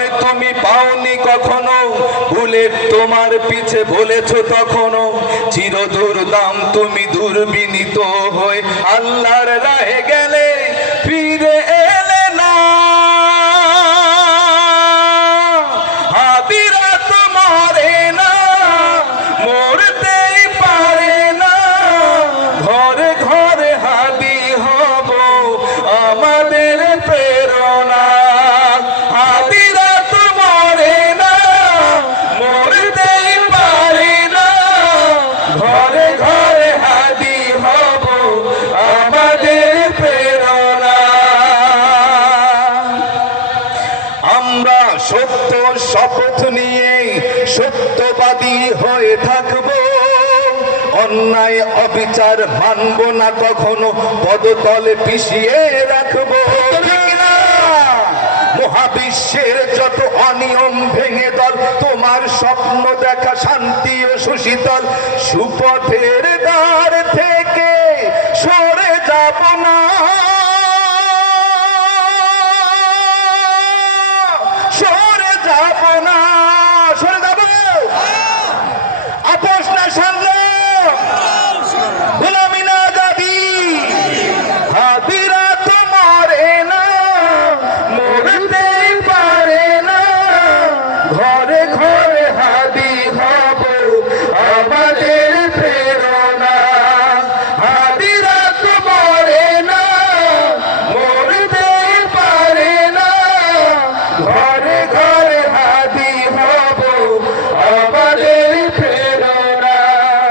হৃদয় তুমি পাওনি কখনো, ভুলে তোমার পিছে বলেছ তখনো, চিরদূর দাম তুমি দুর্বিনীত হয়ে আল্লাহর রাহে গেলে, ফিরে এলে না। হাদিরা তো মরে না, মরতেই পারে না, ঘরে ঘরে হাদি হব আমাদের প্রেরণা। হাদিরা তো মরে না, মরতেই পারে না, ঘরে ঘরে হাদি হব আমাদের প্রেরণা। আমরা সত্য শপথ নিয়ে সত্যবাদী হয়ে থাকব, অন্যায় অবিচার মানব না কখনো, পদতলে পিষিয়ে রাখবো। মহাবিশ্বের যত অনিয়ম ভেঙে দল, তোমার স্বপ্ন দেখা শান্তি ও সুশীতল, সুপথের দ্বার থেকে সরে যাব না, সরে যাব না। সরে যাব, আপোষ না সংগ্রাম, গোলামি না দাবি। হাদিরা তো মরে না, মরতেই পারে না, ঘরে ঘরে হাদি হব আমাদের প্রেরণা। হাদিরা তো মরে না, মরতেই পারে না, ঘরে ঘরে হাদি হব আমাদের প্রেরণা।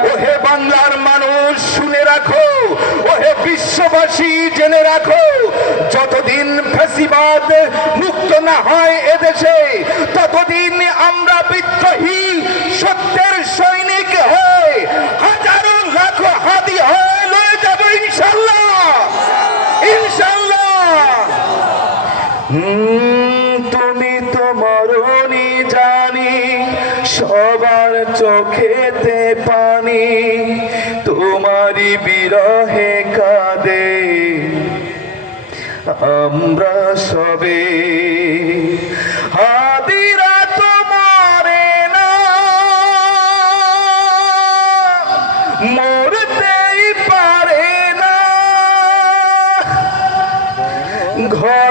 ওহে বাংলার মানুষ শুনে রাখো, ওহে বিশ্ববাসী জেনে রাখো, যতদিন ফ্যাসিবাদ মুক্ত না হয় এদেশে, ততদিন আমরা বিদ্রোহী সত্যের সৈনিক হয়ে হাজারো লাখো হাদি হয়ে লয়ে যাব ইনশাল্লাহ, ইনশাল্লাহ। তুমি তো মরণি জানি, সবার চোখেতে পানি, তোমারই বিরহে কাঁদে আমরা সবে। হাদিরা তো মরে না, মরতেই পারে না, ঘর